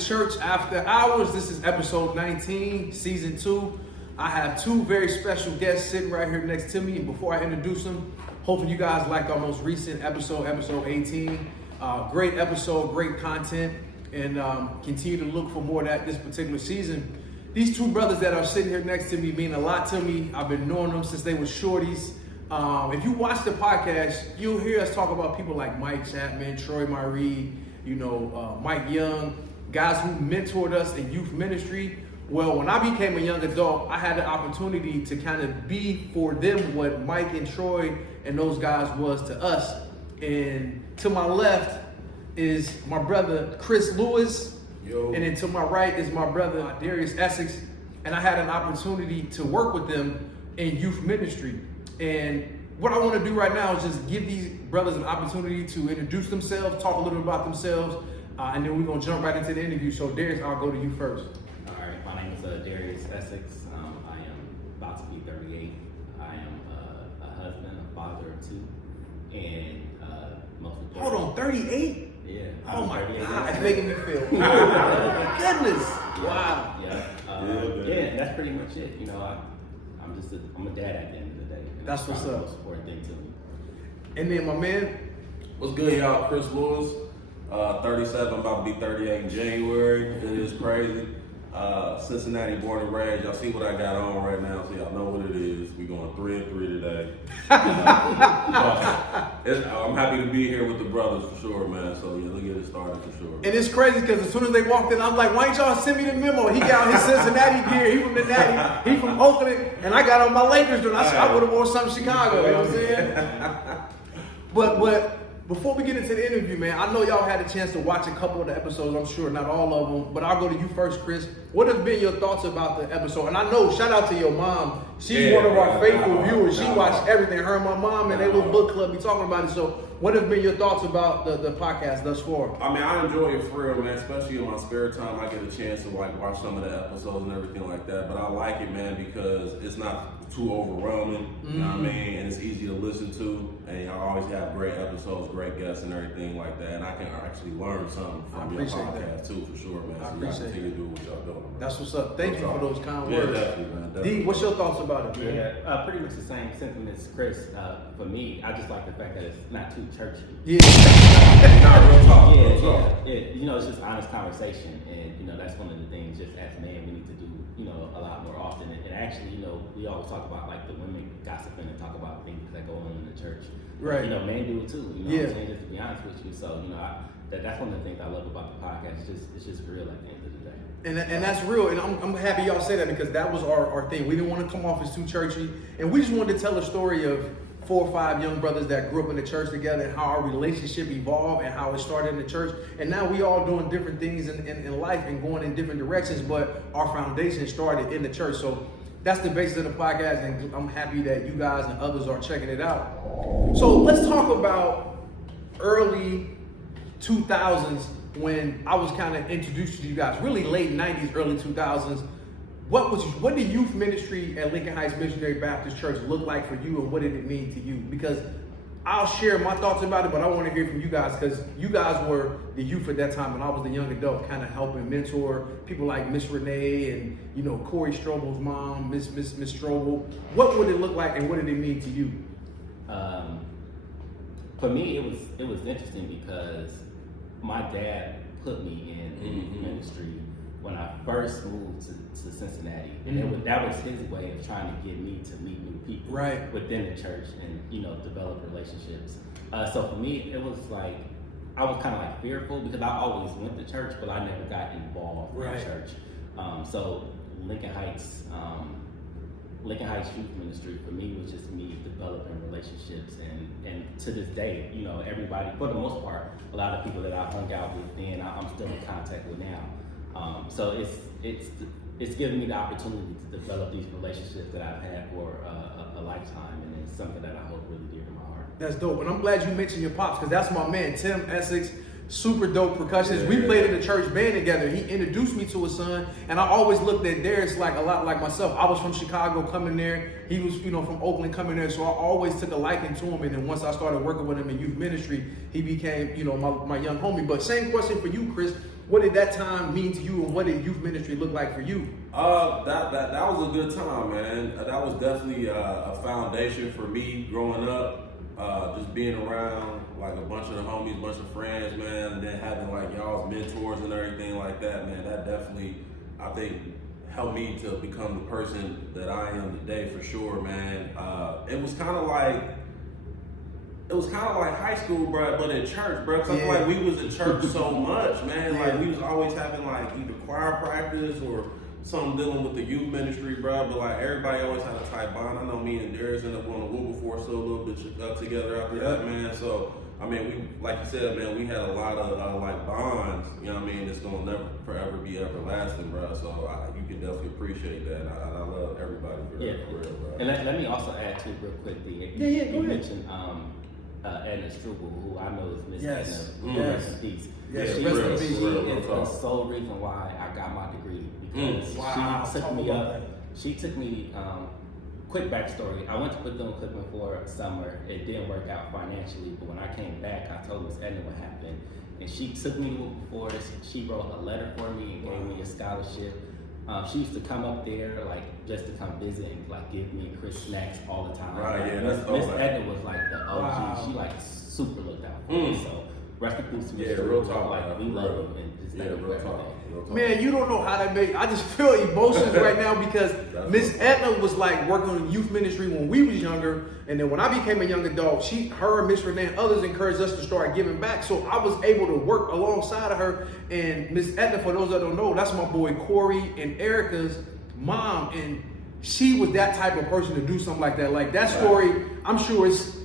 Church After Hours. This is episode 19, season 2. I have two very special guests sitting right here next to me. And before I introduce them, hopefully you guys liked our most recent episode, episode 18. Great episode, great content, and continue to look for more of that this particular season. These two brothers that are sitting here next to me mean a lot to me. I've been knowing them since they were shorties. If you watch the podcast, you'll hear us talk about people like Mike Chapman, Troy Myrie, Mike Young, guys who mentored us in youth ministry. Well, when I became a young adult, I had the opportunity to kind of be for them what Mike and Troy and those guys was to us. And to my left is my brother, Chris Lewis. Yo. And then to my right is my brother, Darius Essex. And I had an opportunity to work with them in youth ministry. And what I want to do right now is just give these brothers an opportunity to introduce themselves, talk a little bit about themselves, and then we're going to jump right into the interview. So Darius, I'll go to you first. All right, my name is Darius Essex. I am about to be 38. I am a husband, a father of two, and most of the Hold on, 38? Yeah. Oh my God, it's making me feel old. Goodness. Yeah, Wow. Yeah, that's pretty much it. I'm a dad at the end of the day. And That's what's the up. most important thing to me. And then my man, What's good, y'all? Chris Lewis, 37. I'm about to be 38 in January. It is crazy. Cincinnati born and raised. Y'all see what I got on right now, so y'all know what it is. We going 3-3 today. I'm happy to be here with the brothers for sure, man. So yeah, let's get it started for sure. and it's crazy because as soon as they walked in, I'm like, why ain't y'all send me the memo? He got his Cincinnati gear, he from the Natty, he from Oakland, and I got on my Lakers gear. I would have worn something Chicago, you know what I'm saying? But before we get into the interview, man, I know y'all had a chance to watch a couple of the episodes, I'm sure, not all of them, but I'll go to you first, Chris. What have been your thoughts about the episode? And I know, shout out to your mom. She's one of our faithful viewers. She watched everything. Her and my mom and their little book club be talking about it. So what have been your thoughts about the podcast thus far? I mean, I enjoy it for real, man. Especially in my spare time, I get a chance to watch some of the episodes and everything like that. But I like it, man, because it's not too overwhelming. You know what I mean? And it's easy to listen to. And I always have great episodes, great guests, and everything like that. And I can actually learn something from your podcast too, for sure, man. So y'all continue to do what y'all doing. That's what's up. Thank you for those kind words. Yeah, definitely, man. Definitely. D, what's your thoughts about it, man? Yeah, pretty much the same sentiment as Chris. For me, I just like the fact that it's not too churchy. Yeah. Nah, real talk, real talk. It's just honest conversation, and that's one of the things. Just as men, we need to do a lot more often. And actually, we always talk about like the women gossiping and talk about things that go on in the church. Right. Men do it too. Yeah. What I'm saying, just to be honest with you. So that's one of the things I love about the podcast. It's just real at the end of the day. And that's real, and I'm happy y'all say that because that was our thing. We didn't want to come off as too churchy, and we just wanted to tell a story of 4 or 5 young brothers that grew up in the church together and how our relationship evolved and how it started in the church. And now we all doing different things in life and going in different directions, but our foundation started in the church. So that's the basis of the podcast, and I'm happy that you guys and others are checking it out. So let's talk about early 2000s when I was kind of introduced to you guys, really late 90s, early 2000s. What did youth ministry at Lincoln Heights Missionary Baptist Church look like for you, and what did it mean to you? Because I'll share my thoughts about it, but I want to hear from you guys because you guys were the youth at that time, and I was the young adult, kind of helping mentor people like Miss Renee and Corey Strobel's mom, Miss Strobel. What would it look like, and what did it mean to you? For me, it was interesting because my dad put me in youth ministry when I first moved to Cincinnati, and that was his way of trying to get me to meet new people within the church and develop relationships. So for me, it was like I was kind of like fearful because I always went to church, but I never got involved in church. So Lincoln Heights Youth Ministry for me was just me developing relationships, and to this day, everybody, for the most part, a lot of people that I hung out with then, I'm still in contact with now. So it's given me the opportunity to develop these relationships that I've had for a lifetime, and it's something that I hold really dear to my heart. That's dope, and I'm glad you mentioned your pops because that's my man, Tim Essex. Super dope percussionist. We played in the church band together. He introduced me to his son, and I always looked at Darius like a lot like myself. I was from Chicago coming there. He was, from Oakland coming there, so I always took a liking to him. And then once I started working with him in youth ministry, he became, my young homie. But same question for you, Chris. what did that time mean to you, and what did youth ministry look like for you? That was a good time, man. That was definitely a foundation for me growing up. Just being around like a bunch of the homies, a bunch of friends, man, and then having like y'all's mentors and everything like that, man. That definitely, I think, helped me to become the person that I am today, for sure, man. It was kind of like high school, bro, but in church, bro. Cause I feel like we was in church so much, man. Like we was always having like either choir practice or something dealing with the youth ministry, bro. But like everybody always had a tight bond. I know me and Darius ended up on the Wilberforce still a little bit together after that, man. So I mean, we, like you said, man, we had a lot of like bonds. You know what I mean? It's gonna never forever be everlasting, bro. So you can definitely appreciate that. I love everybody for real, bro. And let me also add too, real quickly. You mentioned Edna Struble, who I know is Miss Edna. Rest in peace. Yes, she rest in peace. She is the sole reason why I got my degree, because she took me up. She took me. Quick backstory: I went to put them equipment for summer. It didn't work out financially, but when I came back, I told Miss Edna what happened, and she took me to Wilberforce. She wrote a letter for me and gave me a scholarship. She used to come up there like just to come visit and like give me crisp snacks all the time. Right, yeah, Miss Edna was like the OG. Wow. She like super looked out for me. So rest in peace to Miss real talk. Like we love you and just thank you for everything. Man, you don't know how that made. I just feel emotions right now because Miss Edna was like working in youth ministry when we was younger, and then when I became a young adult, her and Miss Renee and others encouraged us to start giving back. So I was able to work alongside of her. And Miss Edna, for those that don't know, that's my boy Corey and Erica's mom, and she was that type of person to do something like that. Like that story, I'm sure it's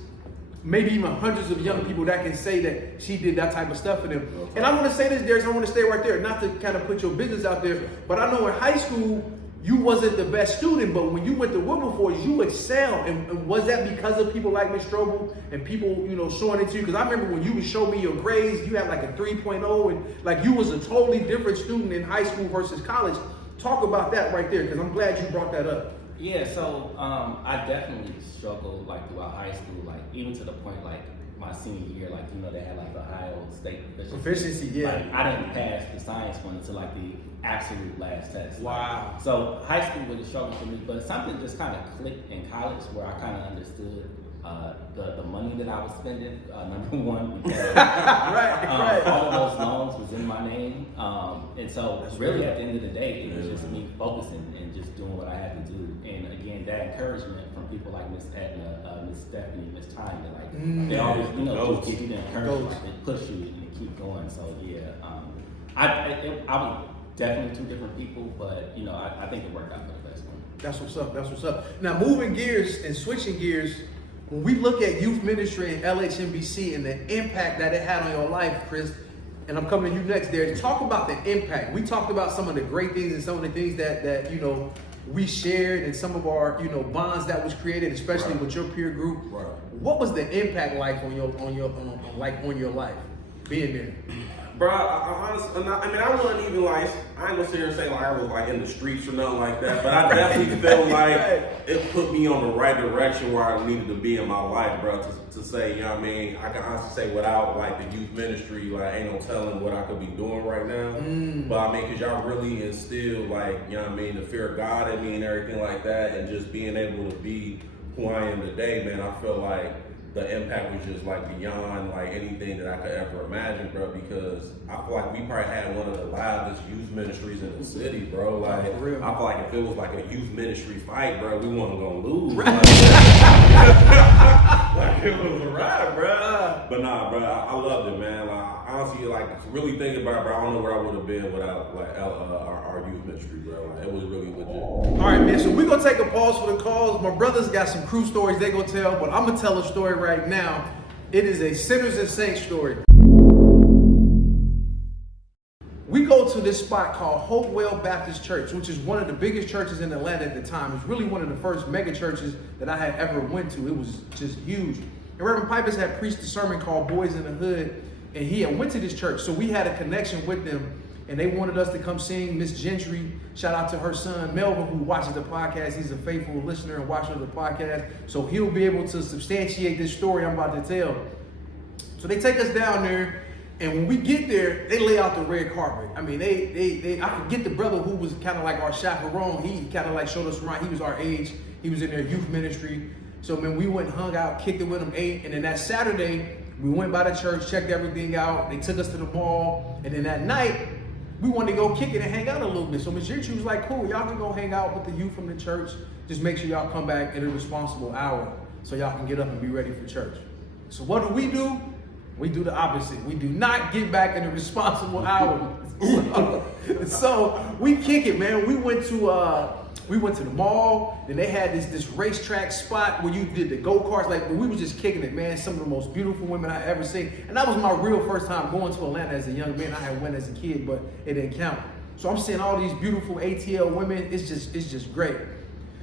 maybe even hundreds of young people that can say that she did that type of stuff for them. And I want to say this, Darius, I want to stay right there, not to kind of put your business out there, but I know in high school, you wasn't the best student, but when you went to Wilberforce, you excelled. And was that because of people like Miss Strobel and people, showing it to you? Because I remember when you would show me your grades, you had like a 3.0, and like you was a totally different student in high school versus college. Talk about that right there, because I'm glad you brought that up. Yeah, so I definitely struggled like throughout high school, like even to the point like my senior year, like they had like the Ohio State proficiency. Yeah. Like I didn't pass the science one until like the absolute last test. Wow. So high school was a struggle for me, but something just kind of clicked in college where I kind of understood the money that I was spending. Number one, because all of those loans was in my name, and so that's really at the end of the day, it was just me focusing and just doing what I had to do. And again, that encouragement from people like Miss Edna, Miss Stephanie, Miss Tanya, like they always, give you the encouragement and push you and keep going. So yeah, I was definitely two different people, but I think it worked out for the best one. That's what's up. That's what's up. Now moving gears and switching gears, when we look at youth ministry and LHMBC and the impact that it had on your life, Chris, and I'm coming to you next there, talk about the impact. We talked about some of the great things and some of the things that we shared and some of our bonds that was created, especially with your peer group. Right. What was the impact like on your life being there? Bro, I honestly, I wasn't even like, I ain't gonna sit here and say like I was like in the streets or nothing like that, but I definitely felt like it put me on the right direction where I needed to be in my life, bro, to say, I can honestly say without like the youth ministry, like ain't no telling what I could be doing right now. But cause y'all really instilled like, the fear of God in me and everything like that, and just being able to be who I am today, man, I feel like the impact was just like beyond like anything that I could ever imagine, bro, because I feel like we probably had one of the loudest youth ministries in the city, bro. Like, I feel like if it was like a youth ministry fight, bro, we wasn't gonna lose. Right. Like, it was a ride, bro. But nah, bro, I loved it, man. Like, honestly, like, really thinking about it, bro, I don't know where I would have been without like our youth ministry, bro. Like, it was really legit. All right, man, so we're gonna take a pause for the calls. My brothers got some crew stories they gonna tell, but I'm gonna tell a story right now. It is a sinners and saints story. We go to this spot called Hopewell Baptist Church, which is one of the biggest churches in Atlanta at the time. It's really one of the first mega churches that I had ever went to. It was just huge. And Reverend Pipers had preached a sermon called Boys in the Hood, and he had went to this church. So we had a connection with them, and they wanted us to come sing. Miss Gentry, shout out to her son, Melvin, who watches the podcast. He's a faithful listener and watcher of the podcast. So he'll be able to substantiate this story I'm about to tell. So they take us down there, And when we get there, they lay out the red carpet. I mean, I forget the brother who was kind of like our chaperone. He kind of like showed us around. He was our age. He was in their youth ministry. So, man, we went and hung out, kicked it with him, ate. And then that Saturday, we went by the church, checked everything out. They took us to the mall. And then that night, we wanted to go kick it and hang out a little bit. So Ms. Gentry was like, cool, y'all can go hang out with the youth from the church. Just make sure y'all come back at a responsible hour so y'all can get up and be ready for church. So what do? We do the opposite. We do not get back in a responsible hour. So we kick it, man. We went to the mall. Then they had this racetrack spot where you did the go-karts. Like, we were just kicking it, man. Some of the most beautiful women I ever seen. And that was my real first time going to Atlanta as a young man. I had went as a kid, but it didn't count. So I'm seeing all these beautiful ATL women. It's just great.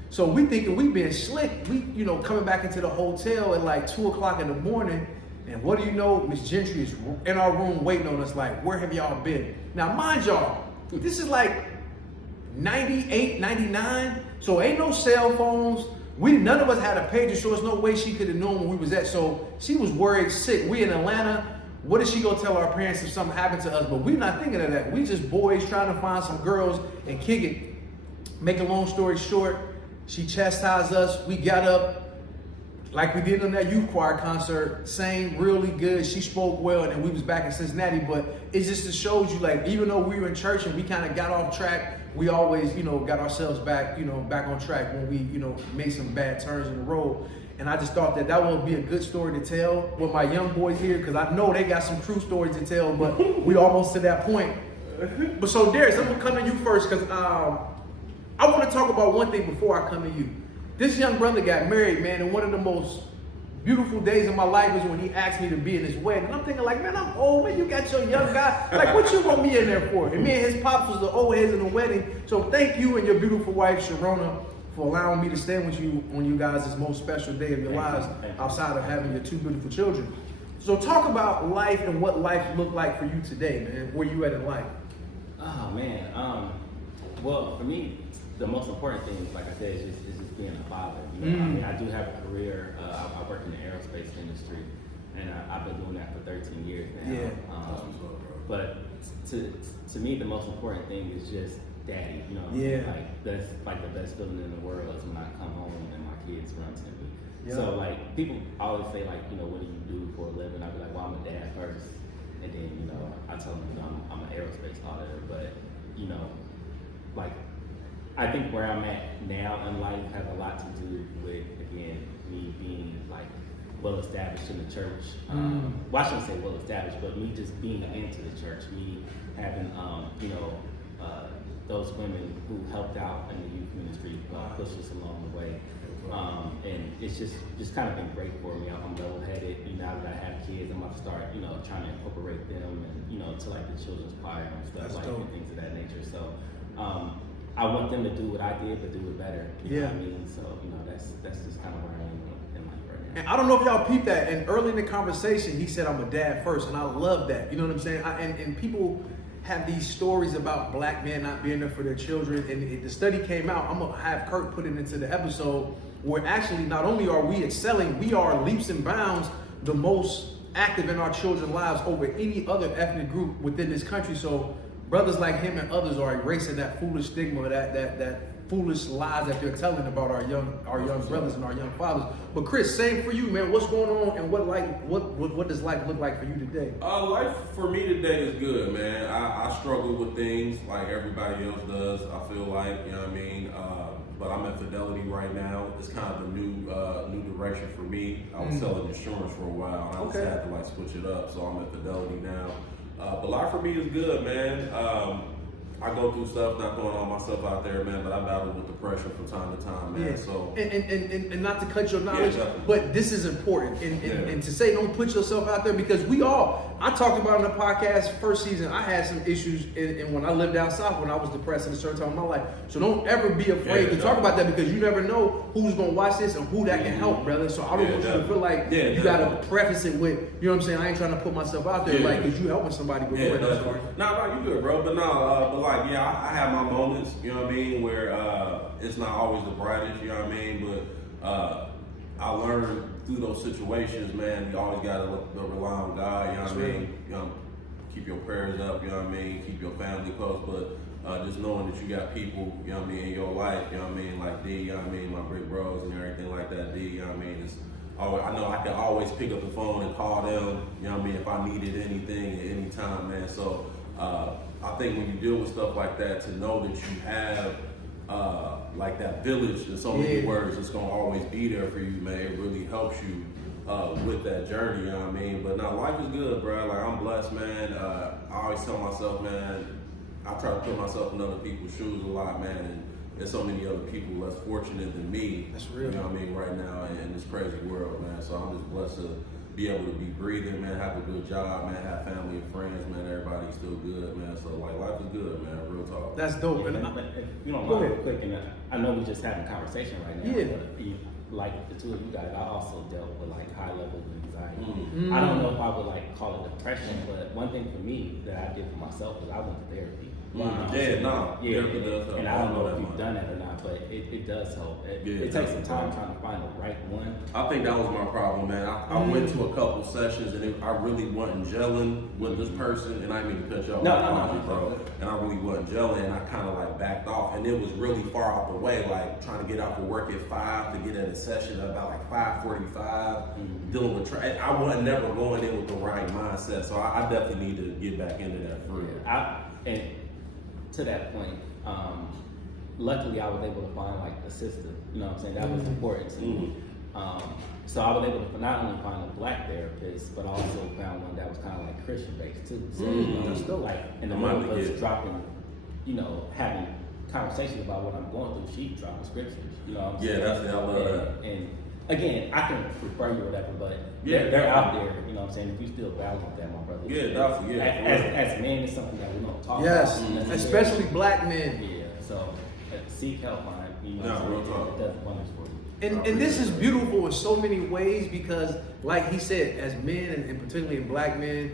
So we thinking we being slick. We, coming back into the hotel at like 2 o'clock in the morning. And what do you know? Miss Gentry is in our room waiting on us like, where have y'all been? Now, mind y'all, this is like 98, 99. So ain't no cell phones. None of us had a pager, so there's no way she could have known where we was at. So she was worried sick. We in Atlanta. What is she gonna tell our parents if something happened to us? But we're not thinking of that. We just boys trying to find some girls and kick it. Make a long story short, she chastised us. We got up like we did on that youth choir concert, sang really good. She spoke well, and then we was back in Cincinnati. But it just shows you, like, even though we were in church and we kind of got off track, we always, got ourselves back, back on track when we, made some bad turns in the road. And I just thought that would be a good story to tell with my young boys here, because I know they got some true stories to tell, but we almost to that point. But so, Darius, I'm gonna come to you first, because I want to talk about one thing before I come to you. This young brother got married, man, and one of the most beautiful days of my life was when he asked me to be in his wedding. And I'm thinking, like, man, I'm old, man. You got your young guy. Like, what you want me in there for? And me and his pops was the old heads in the wedding. So thank you and your beautiful wife, Sharona, for allowing me to stand with you on you guys' most special day of your lives outside of having your two beautiful children. So talk about life and what life looked like for you today, man. Where you at in life? Oh, man. Well, for me, the most important thing, like I said, is just being a father. I mean, I do have a career. I work in the aerospace industry, and I've been doing that for 13 years now. Yeah. But to me, the most important thing is just daddy. Yeah. Like, that's like the best feeling in the world is when I come home and my kids run to me. Yeah. So like, people always say like, what do you do for a living? I'd be like, well, I'm a dad first, and then I tell them I'm an aerospace auditor. But like, I think where I'm at now in life has a lot to do with, again, me being like well established in the church. Well, I shouldn't say well established, but me just being into the church, me having those women who helped out in the youth ministry, pushed us along the way. And it's just kind of been great for me. I'm level-headed. Now that I have kids, I'm about to start, trying to incorporate them and, to like the children's choir and stuff and things of that nature. So, I want them to do what I did, but do it better. You know what I mean? So, that's just kind of where I am in life right now. And I don't know if y'all peeped that. And early in the conversation, he said, I'm a dad first. And I love that. You know what I'm saying? And people have these stories about black men not being there for their children. And the study came out. I'm going to have Kurt put it into the episode where actually not only are we excelling, we are leaps and bounds the most active in our children's lives over any other ethnic group within this country. So brothers like him and others are erasing that foolish stigma, that foolish lies that they're telling about our young brothers and our young fathers. But Chris, same for you, man. What's going on and what does life look like for you today? Life for me today is good, man. I struggle with things like everybody else does. I feel like, you know what I mean? But I'm at Fidelity right now. It's kind of a new direction for me. I was selling insurance for a while, and I just had to like switch it up. So I'm at Fidelity now. But life for me is good, man. I go through stuff, not throwing all myself out there, man, but I battle with depression from time to time, man. Yeah. So and not to cut your knowledge, definitely. but this is important. And to say don't put yourself out there, because I talked about in the podcast first season, I had some issues and when I lived down south when I was depressed in a certain time of my life. So don't ever be afraid to talk about that, because you never know who's gonna watch this and who that can help, brother. So I don't want you to feel like you gotta preface it with, you know what I'm saying, I ain't trying to put myself out there, like, because you helping somebody go through that. Nah, you good, bro. But like, I have my moments, you know what I mean, where it's not always the brightest, you know what I mean, but I learned through those situations, man, you always gotta rely on God, you know what I mean? keep your prayers up, you know what I mean? Keep your family close, but just knowing that you got people, you know what I mean, in your life, you know what I mean, like D, you know what I mean, my big bros and everything like that, D, you know what I mean, it's always, I know I can always pick up the phone and call them, you know what I mean, if I needed anything at any time, man. So I think when you deal with stuff like that, to know that you have like that village, in so many words, it's gonna always be there for you, man. It really helps you with that journey, you know what I mean? But no, life is good, bro. Like, I'm blessed, man. I always tell myself, man, I try to put myself in other people's shoes a lot, man, and there's so many other people less fortunate than me. That's real. You know what I mean, right now in this crazy world, man. So I'm just blessed to be able to be breathing, man, have a good job, man, have family and friends, man. Everybody's still good, man. So like, life is good, man. Real talk. That's dope. If you don't mind real quick, and I know we're just having a conversation right now. Yeah. But like the two of you guys, I also dealt with like high level anxiety. Mm-hmm. I don't know if I would like call it depression, but one thing for me that I did for myself was I went to therapy. Therapy does help. And I don't know if you've done it or not, but it does help. It takes some time trying to find the right one. I think that was my problem, man. I went to a couple sessions and I really wasn't gelling with this person, and I didn't mean to cut you off. No, bro. And I really wasn't gelling, and I kind of like backed off, and it was really far out the way, like trying to get out to work at 5 to get in a session at about like 5:45, dealing with I wasn't never going in with the right mindset, so I definitely need to get back into that for real. And to that point, luckily I was able to find like a sister. You know what I'm saying? That was important to me. So I was able to not only find a black therapist, but I also found one that was kind of like Christian based too. So That's dope. like in the middle of us dropping, having conversations about what I'm going through, she dropping scriptures. You know what I'm saying? Yeah, I love that. And again, I can refer you or whatever, but Yeah, they're out there. You know what I'm saying? If you still value that, my brother. Yeah, definitely. Yeah. As men, it's something that we don't talk Yes, about. especially black men. Yeah, so seek help, man. You know, No, real talk. It does wonders for you. And this is beautiful in so many ways because, like he said, as men and particularly in black men,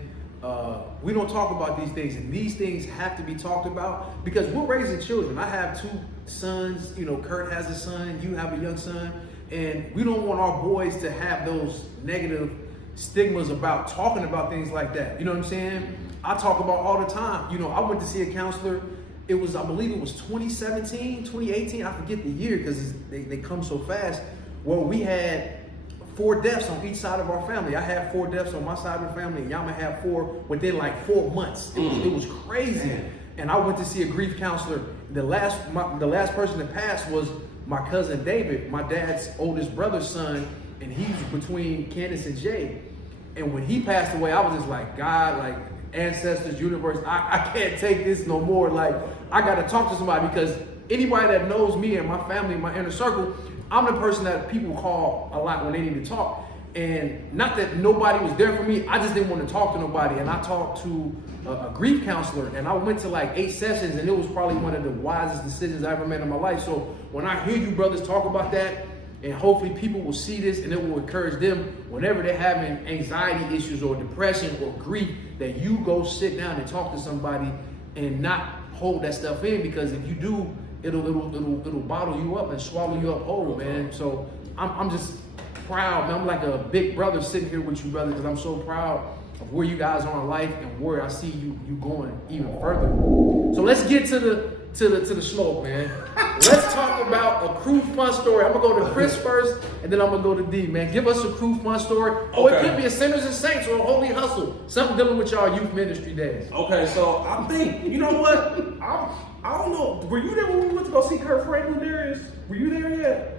we don't talk about these things, and these things have to be talked about because we're raising children. I have 2 sons. You know, Kurt has a son. You have a young son, and we don't want our boys to have those negative stigmas about talking about things like that. You know what I'm saying? I talk about all the time. You know, I went to see a counselor. It was, I believe it was 2017, 2018. I forget the year because they come so fast. Well, we had 4 deaths on each side of our family. I had 4 deaths on my side of the family, and Yama had 4 within like 4 months. It was crazy. And I went to see a grief counselor. The last person that passed was my cousin David, my dad's oldest brother's son, and he's between Candace and Jay. And when he passed away, I was just like, God, like ancestors, universe, I can't take this no more. Like, I got to talk to somebody because anybody that knows me and my family, my inner circle, I'm the person that people call a lot when they need to talk. And not that nobody was there for me, I just didn't want to talk to nobody. And I talked to a grief counselor, and I went to like 8 sessions, and it was probably one of the wisest decisions I ever made in my life. So when I hear you brothers talk about that, and hopefully people will see this and it will encourage them whenever they're having anxiety issues or depression or grief, that you go sit down and talk to somebody and not hold that stuff in, because if you do, it'll bottle you up and swallow you up whole, man. So I'm just proud, man. I'm like a big brother sitting here with you, brother, because I'm so proud of where you guys are in life and where I see you going even further. So let's get to the smoke, man. Let's talk about a crew fun story. I'm gonna go to Chris first, and then I'm gonna go to D, man. Give us a crew fun story. Or it could be a Sinners and Saints or a Holy Hustle. Something dealing with y'all youth ministry days. Okay, so I think, you know what? I don't know. Were you there when we went to go see Kurt Franklin, Darius? Were you there yet?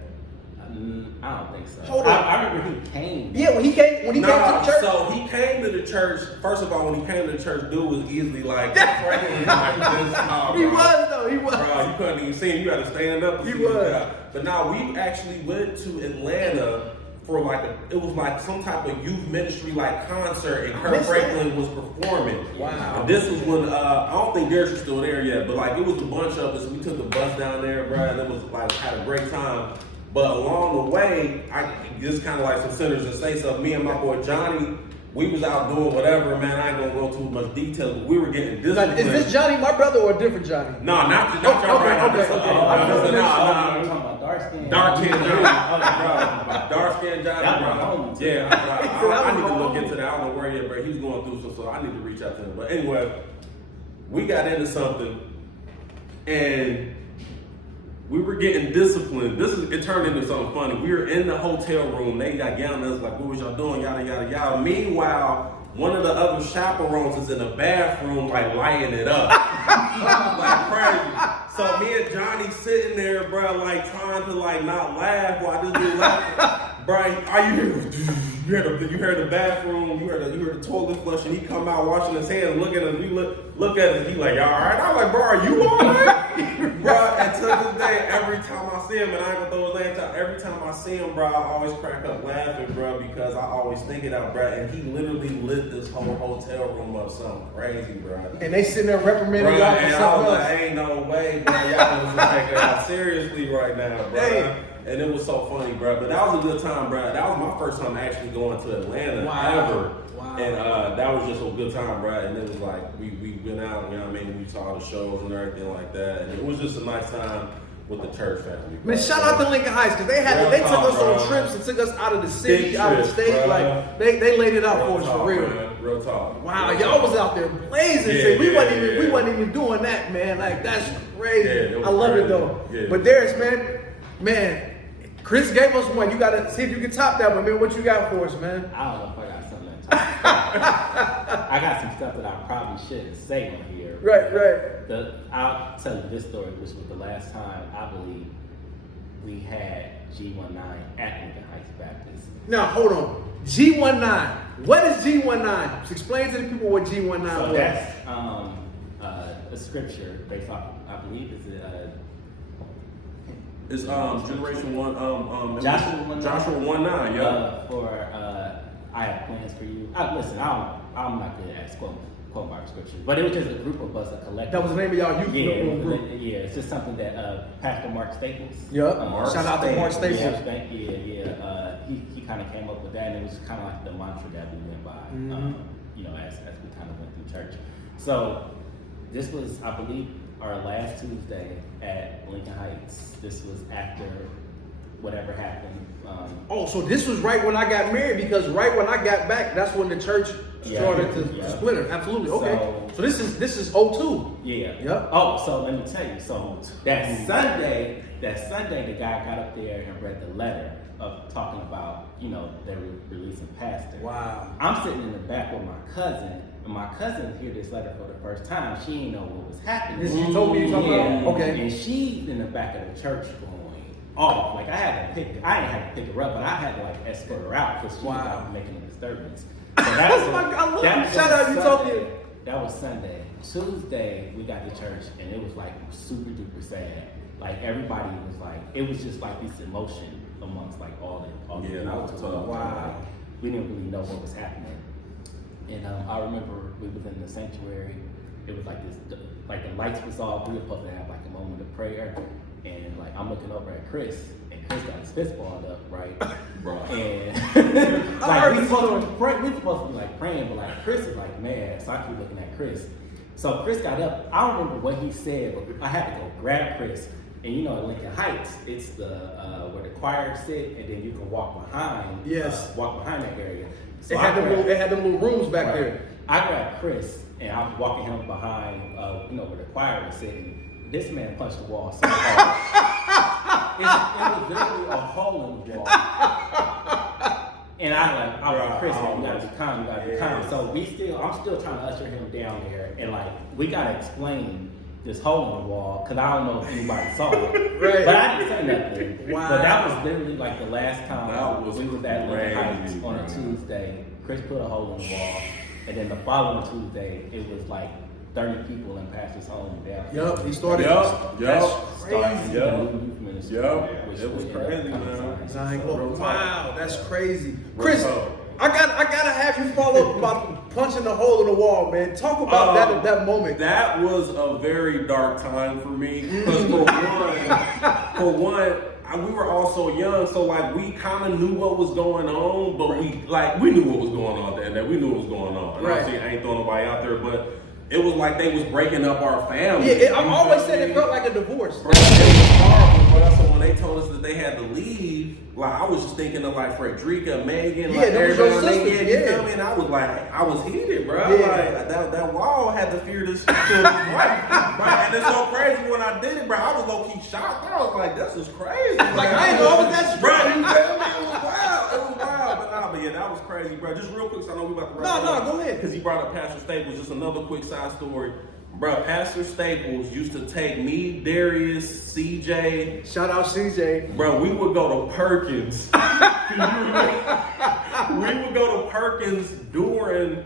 I don't think so. Hold on. I remember he came. Yeah, when he came to the church. So he came to the church. First of all, when he came to the church, dude was easily like, Franklin, like this. Oh, He was though. He was. Bro, you couldn't even see him. You had to stand up. He was. But now we actually went to Atlanta for like it was like some type of youth ministry like concert, and Kurt Franklin was performing. Wow. And this was when I don't think Darius was still there yet, but like it was a bunch of us. We took the bus down there, bro. And it was like had a great time. But along the way, just kind of like some Sinners and Saints of me and my boy Johnny, we was out doing whatever, man. I ain't gonna go too much detail, but we were getting disciplined. Is this Johnny, my brother, or a different Johnny? No, not y'all right now. Okay. I'm talking about dark skin. Dark skin Johnny. Oh, Dark skin Johnny, That bro. was home, Yeah, I need to look into that. I don't know where yet, bro. He's going through some, so I need to reach out to him. But anyway, we got into something, and we were getting disciplined. It turned into something funny. We were in the hotel room. They got yelling at us like, what was y'all doing? Yada, yada, yada. Meanwhile, one of the other chaperones is in the bathroom, like, lighting it up. Like, crazy. So me and Johnny sitting there, bro, like, trying to, like, not laugh while this dude laughing. Bro, you heard the bathroom, you heard the toilet flush, and he come out washing his hands, look at us, we look at us, he like, y'all all right? I'm like, bro, are you all right? Bro, and to this day, every time I see him, and I ain't gonna throw his name out, every time I see him, bro, I always crack up laughing, bro, because I always think it out, bro, and he literally lit this whole hotel room up something crazy, bro. And they sitting there reprimanding Bro, y'all for and I something was else. like, ain't no way, bro, y'all was taking it out seriously right now, bro. Hey. And it was so funny, bro. But that was a good time, bro. That was my first time actually going to Atlanta ever. Wow. And that was just a good time, bro. And it was like, we went out, you know what I mean? We saw the shows and everything like that. And it was just a nice time with the church family. Bro. Man, shout out to Lincoln Heights, because they took us on trips and took us out of the city, out of the state. Bro. Like, they laid it out for us talk, for real. Man. Real talk. Wow, Real y'all talk. was out there blazing. Yeah, See, we yeah. wasn't even doing that, man. Like, that's crazy. Yeah, it was I love it crazy. though. Yeah. But Darius, man, Chris gave us one. You gotta see if you can top that one, man. What you got for us, man? I don't know if I got something to talk about. I got some stuff that I probably shouldn't say on here. Right. I'll tell you this story, which was the last time I believe we had G19 at Lincoln Heights Baptist. Now, hold on. G19. What is G19? Just explain to the people what G19 So was. that's a scripture based off, I believe, is it It's Generation 1, Joshua 1:9. Joshua 1:9, yeah. I have plans for you. Listen, I'm not good at quote Bible scripture, but it was just a group of us, a collective. That was the name of y'all youth group. Yeah, it's just something that Pastor Mark Staples. Yep. Shout out to Mark Staples. Yeah. He kind of came up with that, and it was kind of like the mantra that we went by, as we kind of went through church. So this was, I believe, our last Tuesday at Lincoln Heights. This was after whatever happened. So this was right when I got married, because right when I got back, that's when the church started to splinter. Absolutely. Okay. So this is 02. Yeah. Yep. Oh, so let me tell you. So that Sunday, the guy got up there and read the letter of talking about, they were releasing pastor. Wow. I'm sitting in the back with my cousin, and my cousin heard this letter for the first time. She didn't know what was happening. This you told me you talking about? Okay. And she's in the back of the church going off. Like I didn't have to pick her up, but I had to like escort her out because she was out making a disturbance. So that was shout out, you told me. That was Sunday. Tuesday, we got to church, and it was like super duper sad. Like everybody was like, it was just like this emotion amongst like all the Yeah, that was tough. Wow. We didn't really know what was happening. And I remember we was in the sanctuary. It was like this, like the lights was off. We were supposed to have like a moment of prayer. And like I'm looking over at Chris, and Chris got his fist balled up, right? Bro. And like we supposed to be like praying, but like Chris is like mad, so I keep looking at Chris. So Chris got up. I don't remember what he said, but I had to go grab Chris. And at Lincoln Heights, it's the where the choir sit, and then you can walk behind. Yes. Walk behind that area. So They had them little rooms back there. I grabbed Chris, and I was walking him behind, where the choir was sitting. This man punched the wall so hard. It was literally a hole in the wall. And I was like, Chris, man, you gotta be calm, So I'm still trying to usher him down there, and like we gotta explain this hole in the wall because I don't know if anybody saw it. Right. But I didn't say nothing. Wow. But that was literally like the last time we was at Lincoln Heights crazy, on a Tuesday. Chris put a hole in the wall, and then the following Tuesday it was like 30 people in Pastor's home down. Yup, he started. Yup. Crazy. It was crazy, man. Wow, that's crazy. Chris, I gotta have you follow up about punching the hole in the wall, man. Talk about that moment. That was a very dark time for me. Because for one, we were all so young, so like we kind of knew what was going on, but we knew what was going on then. We knew what was going on. And obviously, I ain't throwing nobody out there, but it was like they was breaking up our family. Yeah, I always said it felt like a divorce. Bro, it was horrible, bro. That's what they told us that they had to leave, like I was just thinking of like Frederica, Megan, Yeah, like those your everybody. sisters, You yeah. feel me? And I was heated, bro. Yeah. Like that wall had to fear this shit to its right. And it's so crazy when I did it, bro. I was low key shocked. I was like, this is crazy. Like, I ain't know I was that Bro, strong. you feel me? It was wild. It was wild. But yeah, that was crazy, bro. Just real quick, so I know we about to wrap up. No, go ahead. Because he brought up Pastor Staples. Just another quick side story. Bro, Pastor Staples used to take me, Darius, CJ. Shout out CJ. Bro, we would go to Perkins. We would go to Perkins during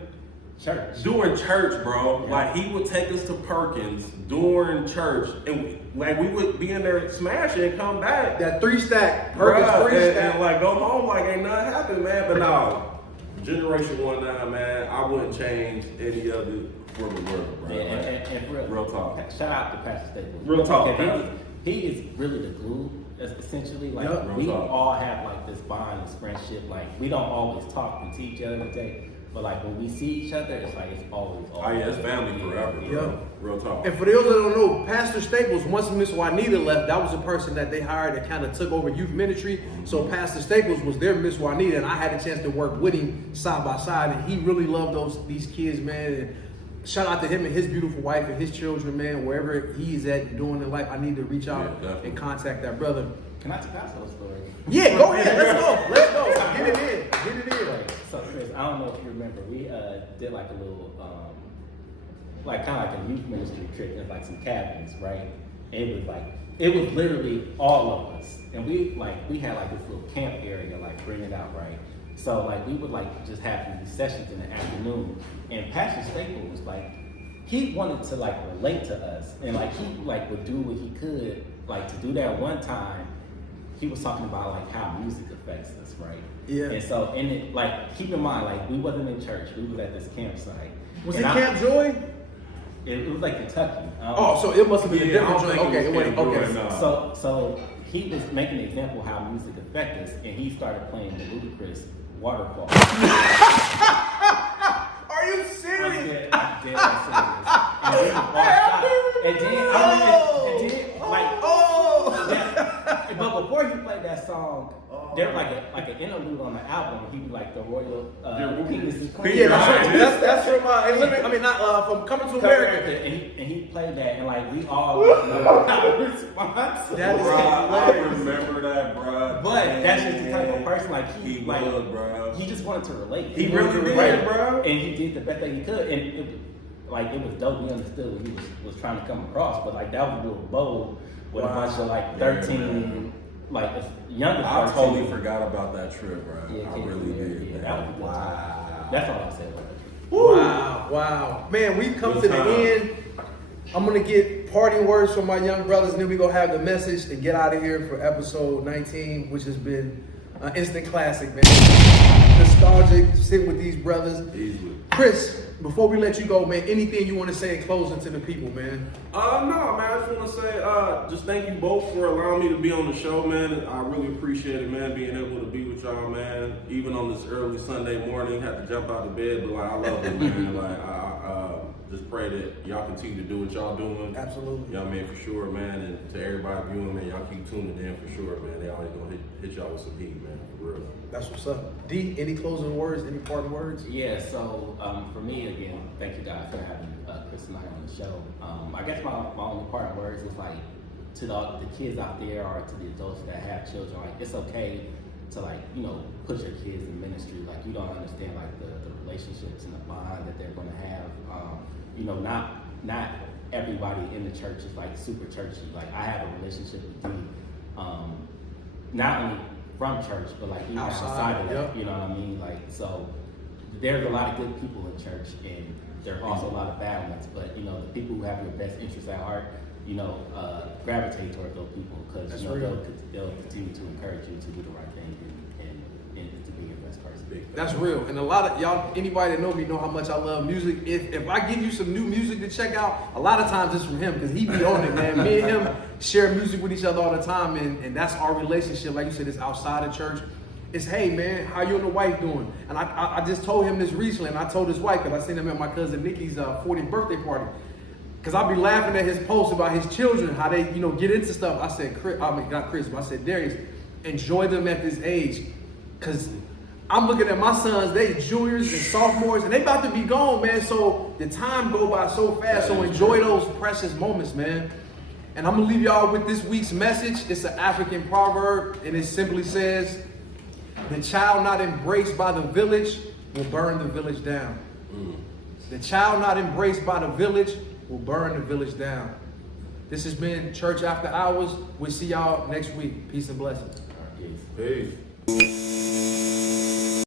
church, bro. Yeah. Like he would take us to Perkins during church, and like we would be in there smashing and come back. That 3-stack. Perkins Bruh, 3-stack. and like go home like ain't nothing happened, man. But no, Generation 19, man, I wouldn't change any of it for the world, bro. Yeah, and real talk. Shout out to Pastor Staples. Real talk, Because man. he is really the glue, essentially. Like Yup. Real we talk. all have like this bond, this friendship. Like we don't always talk and see each other every day, but like when we see each other, it's like it's always. Oh yeah, it's family forever, bro. Yeah. Real talk. And for those that don't know, Pastor Staples, once Miss Juanita left, that was the person that they hired that kind of took over youth ministry. So Pastor Staples was their Miss Juanita, and I had a chance to work with him side by side, and he really loved these kids, man. And shout out to him and his beautiful wife and his children, man. Wherever he's at doing in life, I need to reach out definitely. and contact that brother. Can I tell a story? Yeah, go ahead. Let's go. Get it in. Right. So Chris, I don't know if you remember, we did like a little, like kind of like a youth ministry trip in like some cabins, right? And it was literally all of us, and we had like this little camp area, like bring it out, right? So like we would like just have these sessions in the afternoon, and Pastor Staples was like, he wanted to like relate to us, and like he like would do what he could, like to do that one time. He was talking about like how music affects us, right? Yeah. And so, and it like keep in mind, like we wasn't in church, we was at this campsite. Was And it Camp Joy? It was like Kentucky. Oh, so it must have been a Yeah, I different don't joint. think Okay, it it was wasn't. Camp Okay. Joy, no. So he was making an example of how music affects us, and he started playing the Ludacris Waterfall. Are you serious? I'm dead serious. And we was all shocked. And then, like, yeah. But before he played that song, there was like an interlude on the album. He was like the royal penis is clean. Yeah, that's from not from Coming to America. And he played that, and like we all our response. That is I hilarious. remember that, bro. But that's just the type of person like He like was, bro. he just wanted to relate. He wanted really to did, relate. bro. And he did the best that he could, and it was dope. We understood what he was trying to come across, but like that was a little bold with a bunch of like 13, like younger. I 13. totally forgot about that trip, bro. Yeah, I really did. Yeah, man. that was a good Wow. time. That's all I said about that. Wow. Man, we've come Good to the time. end. I'm gonna get parting words from my young brothers, and then we gonna have the message and get out of here for episode 19, which has been an instant classic, man. Nostalgic, sit with these brothers. Easily. Chris, before we let you go, man, anything you want to say in closing to the people, man? No, man. I just want to say, just thank you both for allowing me to be on the show, man. I really appreciate it, man. Being able to be with y'all, man. Even on this early Sunday morning, had to jump out of bed, but like I love it, man. Like I just pray that y'all continue to do what y'all doing. Absolutely. Y'all, man, for sure, man. And to everybody viewing, man, y'all keep tuning in for sure, man. They always gonna hit y'all with some heat, man. For real. That's what's up. D, any closing words? Any parting words? Yeah, so for me, again, thank you guys for having Chris and I on the show. I guess my only part of words is like to the kids out there or to the adults that have children, like it's okay to like, put your kids in ministry. Like you don't understand like the relationships and the bond that they're gonna have. Not everybody in the church is like super churchy. Like I have a relationship with D, not only from church, but like even outside of that, yep. you know what I mean? Like, so there's a lot of good people in church, and there are also a lot of bad ones, but the people who have your best interests at heart, gravitate toward those people, because they'll continue to encourage you to do the right thing and to be your best person. That's real. And a lot of y'all, anybody that know me know how much I love music. If I give you some new music to check out, a lot of times it's from him, because he be on it, man. Me and him share music with each other all the time, and that's our relationship. Like you said, it's outside of church. It's, hey man, how you and the wife doing? And I just told him this recently, and I told his wife, because I seen him at my cousin Nikki's 40th birthday party. Cause I'll be laughing at his posts about his children, how they, get into stuff. I said, not Chris, but I said, Darius, enjoy them at this age. Cause I'm looking at my sons, they juniors and sophomores, and they about to be gone, man. So the time go by so fast. So enjoy those precious moments, man. And I'm gonna leave y'all with this week's message. It's an African proverb, and it simply says, the child not embraced by the village will burn the village down. The child not embraced by the village will burn the village down. This has been Church After Hours. We'll see y'all next week. Peace and blessings. Peace.